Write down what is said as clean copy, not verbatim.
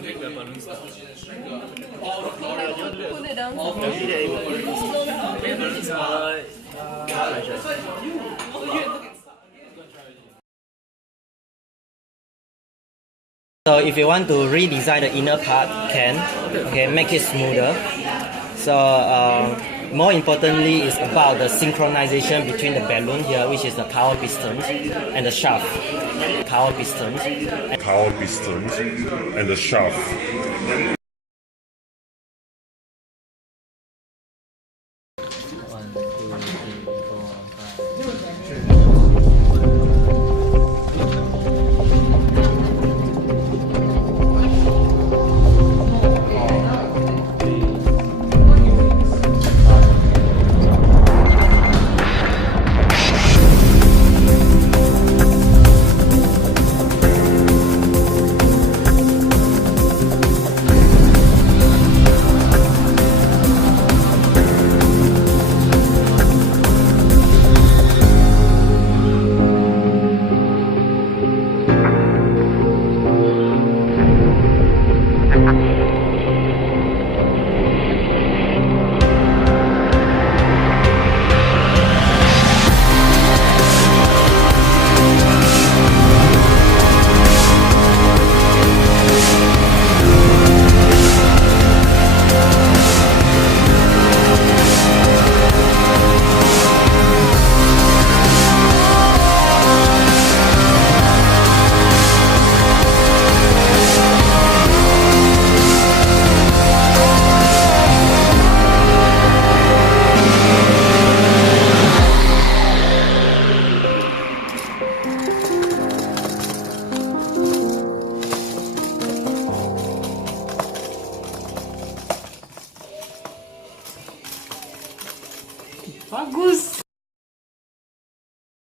take the balloons. Put it down. So if you want to redesign the inner part, can. Okay, make it smoother. So more importantly is about the synchronization between the balloon here, which is the power piston, and the shaft. Power piston. And the shaft. Bagus.